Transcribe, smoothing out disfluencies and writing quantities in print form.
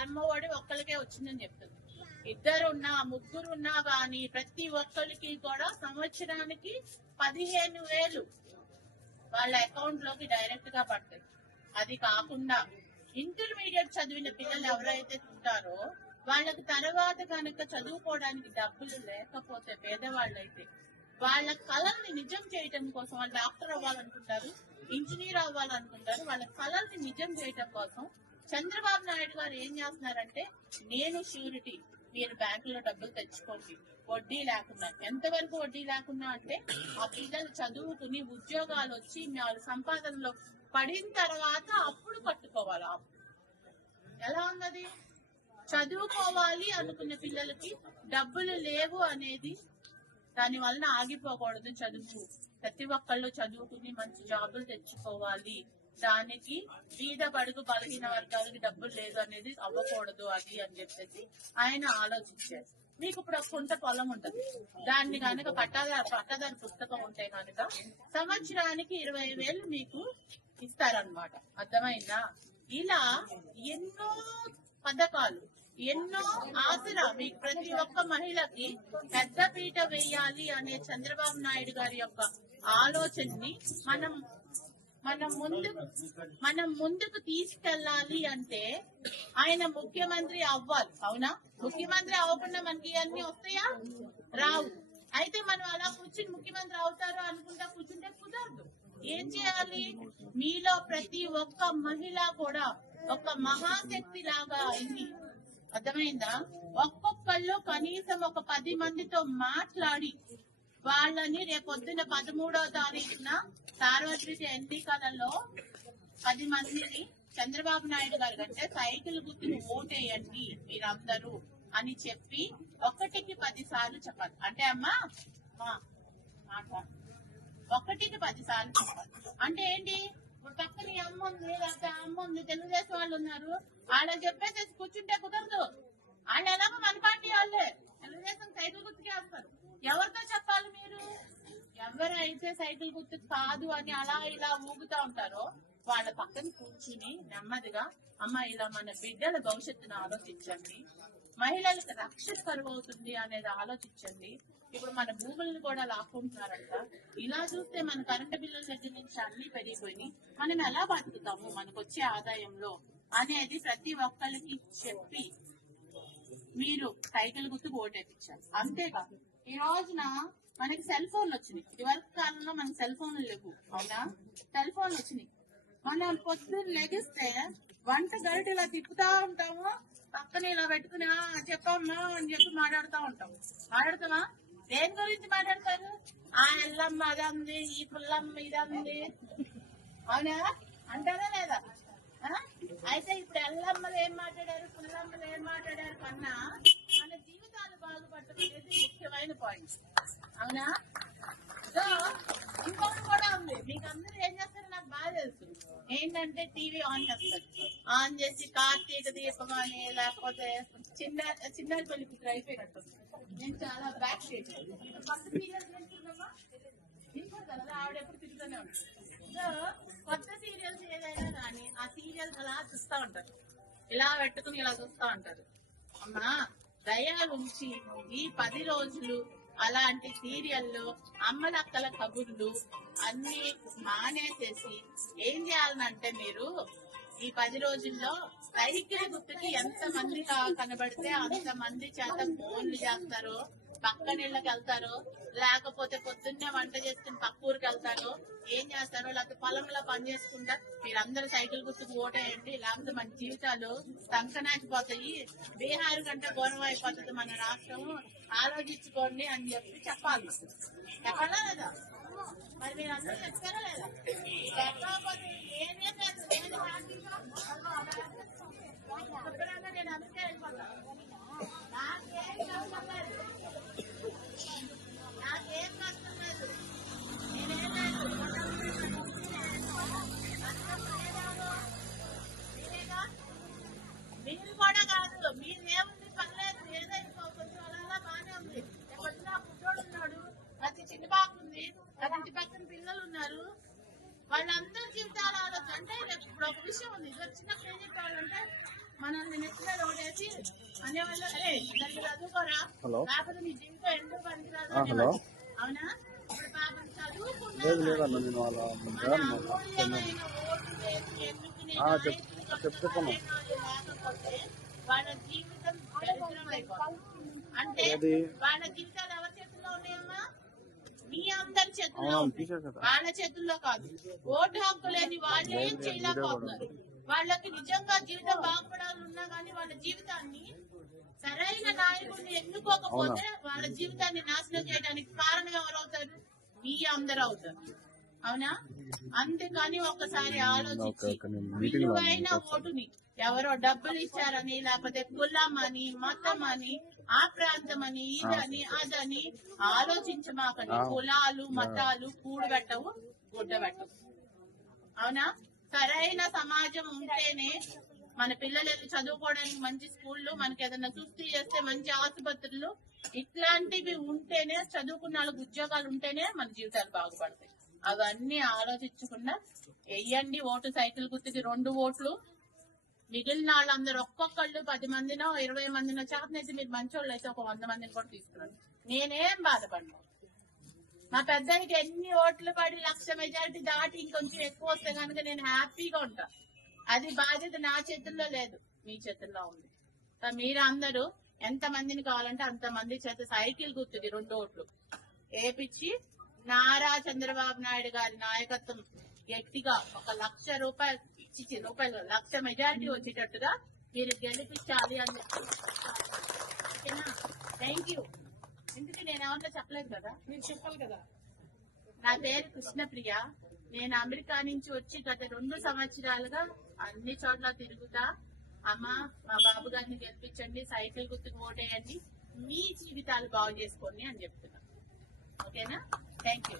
అమ్మఒడి ఒక్కరికే వచ్చిందని చెప్తుంది. ఇద్దరున్నా ముగ్గురున్నా కానీ ప్రతి ఒక్కరికి కూడా సంవత్సరానికి 15,000 వాళ్ళ అకౌంట్ లోకి డైరెక్ట్ గా పడుతుంది. అది కాకుండా ఇంటర్మీడియట్ చదివిన పిల్లలు ఎవరైతే ఉంటారో వాళ్ళకి తర్వాత కనుక చదువుకోవడానికి డబ్బులు లేకపోతే పేదవాళ్ళైతే వాళ్ళ కళల్ని నిజం చేయటం కోసం, వాళ్ళు డాక్టర్ అవ్వాలనుకుంటారు, ఇంజనీర్ అవ్వాలనుకుంటారు, వాళ్ళ కళల్ని నిజం చేయటం కోసం చంద్రబాబు నాయుడు గారు ఏం చేస్తున్నారంటే, నేను ష్యూరిటీ, మీరు బ్యాంకులో డబ్బులు తెచ్చుకోండి వడ్డీ లేకుండా. ఎంతవరకు వడ్డీ లేకుండా అంటే ఆ పిల్లలు చదువుకుని ఉద్యోగాలు వచ్చి వాళ్ళ సంపాదనలో పడిన తర్వాత అప్పుడు కట్టుకోవాలి. ఎలా ఉన్నది? చదువుకోవాలి అనుకున్న పిల్లలకి డబ్బులు లేవు అనేది, దాని వలన ఆగిపోకూడదు చదువు. ప్రతి ఒక్కళ్ళు చదువుకుని మంచి జాబులు తెచ్చుకోవాలి. దానికి బీద బడుగు బలహీన వర్గాలకి డబ్బులు లేదు అనేది అవ్వకూడదు అది అని చెప్పేసి ఆయన ఆలోచించారు. మీకు ఇప్పుడు ఒక కుంట పొలం ఉంటుంది, దాన్ని కనుక పట్టాదారు పుస్తకం ఉంటే కనుక సంవత్సరానికి 20,000 మీకు ఇస్తారనమాట. అర్థమైందా? ఇలా ఎన్నో పథకాలు, ఎన్నో ఆశలు మీకు ప్రతి ఒక్క మహిళకి పెద్ద పీట వేయాలి అనే చంద్రబాబు నాయుడు గారి యొక్క ఆలోచనని మనం ముందుకు తీసుకెళ్ళాలి అంటే ఆయన ముఖ్యమంత్రి అవ్వాలి. అవునా? ముఖ్యమంత్రి అవ్వకుండా మనకి ఇవన్నీ వస్తాయా? రావు. అయితే మనం అలా కూర్చుని ముఖ్యమంత్రి అవుతారు అనుకుంటా కూర్చుంటే కుదరదు. ఏం చేయాలి? మీలో ప్రతి ఒక్క మహిళ కూడా ఒక మహాశక్తి లాగా అయింది. అర్థమైందా? ఒక్కొక్కళ్ళు కనీసం ఒక 10 మందితో మాట్లాడి వాళ్ళని రేపొద్దున 13వ తారీఖున సార్వత్రిక ఎన్నికలలో 10 మందిని చంద్రబాబు నాయుడు గారు అంటే సైకిల్ గుర్తుని ఓటేయండి మీరందరూ అని చెప్పి 1కి 10 సార్లు చెప్పాలి. అంటే అమ్మా మాట్లాడు, 1కి 10 సార్లు చెప్పాలి. అంటే ఏంటి? ఇప్పుడు పక్కన అమ్మ ఉంది, లేకపోతే అమ్మ ఉంది, తెలుగుదేశం వాళ్ళు ఉన్నారు, వాళ్ళని చెప్పేసి కూర్చుంటే కుదరదు. వాళ్ళు ఎలాగో మన పార్టీ వాళ్ళే, తెలుగుదేశం సైకిల్ గుర్తుకే వస్తారు. ఎవరితో చెప్పాలి మీరు? ఎవరైతే సైకిల్ గుర్తు కాదు అని అలా ఇలా ఊగుతా ఉంటారో వాళ్ళ పక్కన కూర్చుని నెమ్మదిగా, అమ్మ ఇలా మన బిడ్డల భవిష్యత్తును ఆలోచించండి, మహిళలకు రక్షణ కరువు అవుతుంది అనేది ఆలోచించండి. ఇప్పుడు మన భూములను కూడా లాక్కుంటున్నారంట. ఇలా చూస్తే మన కరెంటు బిల్లుల దగ్గర నుంచి అన్ని పెరిగిపోయి మనం ఎలా బతుకుతాము మనకు వచ్చే ఆదాయంలో అనేది ప్రతి ఒక్కరికి చెప్పి మీరు సైకిల్ గుర్తుకు ఓటేపించాలి. అంతేకాదు ఈ రోజున మనకి సెల్ ఫోన్లు వచ్చినాయి. ఇదివరకు కాలంలో మనకి సెల్ ఫోన్లు లేవు. అవునా? సెల్ ఫోన్లు వచ్చినాయి. మనం పొద్దున్న లెగిస్తే వంట గరిట ఇలా తిప్పుతా ఉంటాము, పక్కన ఇలా పెట్టుకుని చెప్పమ్మా అని చెప్పి మాట్లాడుతూ మాట్లాడతామా? దేని గురించి మాట్లాడతారు? ఆ ఎల్లమ్మ అదంది, ఈ పుల్లమ్మ ఇదంది, అవునా? అంటారా లేదా? అయితే ఇప్పుడు ఎల్లమ్మలు ఏం మాట్లాడారు, పుల్లమ్మలు ఏం మాట్లాడారు కన్నా మన జీవితాలు బాగుపడటం అనేది ముఖ్యమైన పాయింట్. అవునా? సో ఇంకొకటి కూడా ఉంది. మీకు అందరూ ఏం చేస్తారో నాకు బాగా తెలుసు. ఏంటంటే టీవీ ఆన్ చేసి కార్తీక దీపం అని, లేకపోతే చిన్న పెళ్లి కూతురు అయిపోయినట్టు నేను చాలా బ్యాక్ స్టేజ్ కొత్త సీరియల్స్ వెళ్తున్నామా కదా, ఆవిడ ఎప్పుడు తిరుగుతూనే ఉంటుంది. సో కొత్త సీరియల్స్ ఏదైనా కానీ ఆ సీరియల్స్ అలా చూస్తూ ఉంటారు, ఇలా పెట్టుకుని ఇలా చూస్తూ ఉంటారు. అమ్మా దయాలుంచి ఈ 10 రోజులు అలాంటి సీరియల్లో అమ్మలక్కల కబుర్లు అన్ని మానేసేసి ఏం చేయాలనంటే, మీరు ఈ 10 రోజుల్లో సైకిల్ గుర్తుకి ఎంత మంది కనబడితే అంత మంది చేత ఫోన్లు చేస్తారు, పక్క నీళ్ళకి వెళ్తారు, లేకపోతే పొద్దున్నే వంట చేసుకుని పక్క ఊరికి వెళ్తారు, ఏం చేస్తారు, లేకపోతే పొలంలో పని చేసుకుంటా మీరందరూ సైకిల్ గుర్తుకు ఓటేయండి, లేకపోతే మన జీవితాలు సంకనాచిపోతాయి, బీహార్ కంటే ఘోరం అయిపోతుంది మన రాష్ట్రం, ఆలోచించుకోండి అని చెప్పి చెప్పాలి. చెప్పాలా లేదా? మరి మీరు అందరూ చెప్తారా లేదా? చెప్పకపోతే ఏం చేస్తారు? నేను అందుకే వెళ్ళిపోతాను. నాకేం కష్టం లేదు, నాకేం కష్టం లేదు, నేనేం లేదు. మీరు కూడా కాదు, మీరు ఏముంది పర్లేదు, ఏదైనా కొంచెం అలా బాగానే ఉంది. ఎప్పటిలా పుట్టోడు ఉన్నాడు, ప్రతి చిన్న పాప ఉంది, ఇంటి పక్కన పిల్లలు ఉన్నారు, వాళ్ళందరి జీవితాలు ఆలోచన. అంటే ఇప్పుడు ఒక విషయం ఉంది, చిన్నప్పుడు ఏం చెప్పేవాళ్ళు అంటే మనల్ని నెత్తిన రోడేసి అనేవాళ్ళు అరే దానికి చదువుకోరా లేకపోతే నీ జీవితం ఎందుకు పనికిరాదు అనేవాళ్ళు. అవునా? ఇప్పుడు పాపం చదువుకున్నా మన అమూల్యమైన ఓటు వేసి ఎన్నుకునే నాయకులు లేకపోతే వాళ్ళ జీవితం దరిద్రం అయిపోతుంది. అంటే వాళ్ళ జీవితాలు ఎవరి చేతుల్లో ఉన్నాయమ్మా? మీ అందరి చేతుల్లో ఉన్నాయి, వాళ్ళ చేతుల్లో కాదు. ఓటు హక్కు లేని వాళ్ళు ఏం చేయలేకపోతున్నారు. వాళ్ళకి నిజంగా జీవితం బాగుపడాలన్నా కానీ వాళ్ళ జీవితాన్ని సరైన నాయకుడిని ఎన్నుకోకపోతే వాళ్ళ జీవితాన్ని నాశనం చేయడానికి కారణం ఎవరవుతారు? మీ అందరూ అవుతారు. అవునా? అందుకని ఒకసారి ఆలోచించి విలువైన ఓటుని ఎవరో డబ్బులు ఇచ్చారని లేకపోతే కులం అని మతం అని ఆ ప్రాంతం అని ఇదని అదని ఆలోచించమాకండి. కులాలు మతాలు కూడబెట్టవు గుడ్డబెట్టవు. అవునా? సరైన సమాజం ఉంటేనే మన పిల్లలు వెళ్ళి చదువుకోవడానికి మంచి స్కూళ్ళు, మనకి ఏదైనా సుస్థి చేస్తే మంచి ఆసుపత్రులు, ఇట్లాంటివి ఉంటేనే చదువుకున్న వాళ్ళకి ఉద్యోగాలు ఉంటేనే మన జీవితాలు బాగుపడతాయి. అవన్నీ ఆలోచించకుండా వెయ్యండి ఓటు. సైకిల్ గుర్తుకి 2 ఓట్లు. మిగిలిన వాళ్ళందరూ ఒక్కొక్కళ్ళు 10 మందినో 20 మందినో చేతనైతే మీరు మంచోళ్ళు అయితే ఒక 100 మందిని కూడా తీసుకున్నాను. నేనేం బాధపడను. మా పెద్దకి ఎన్ని ఓట్లు పడి 1,00,000 మెజారిటీ దాటి ఇంకొంచెం ఎక్కువ వస్తే కనుక నేను హ్యాపీగా ఉంటా. అది బాధ్యత నా చేతుల్లో లేదు, మీ చేతుల్లో ఉంది. మీరు అందరూ ఎంత మందిని కావాలంటే అంత మంది చేత సైకిల్ గుర్తుకి 2 ఓట్లు వేపించి నారా చంద్రబాబు నాయుడు గారి నాయకత్వం గట్టిగా ఒక 1,00,000 రూపాయలు 1,00,000 మెజారిటీ వచ్చేటట్టుగా మీరు గెలిపించాలి అని ఓకేనా? Thank you. ఎందుకు నేను ఎవరితో చెప్పలేదు కదా, మీరు చెప్పాలి కదా. నా పేరు కృష్ణప్రియ. నేను అమెరికా నుంచి వచ్చి గత 2 సంవత్సరాలుగా అన్ని చోట్ల తిరుగుతా. అమ్మ మా బాబు గారిని గెలిపించండి, సైకిల్ గుర్తుకు ఓటేయండి, మీ జీవితాలు బాగు చేసుకోండి అని చెప్తున్నా. ఓకేనా? Thank you.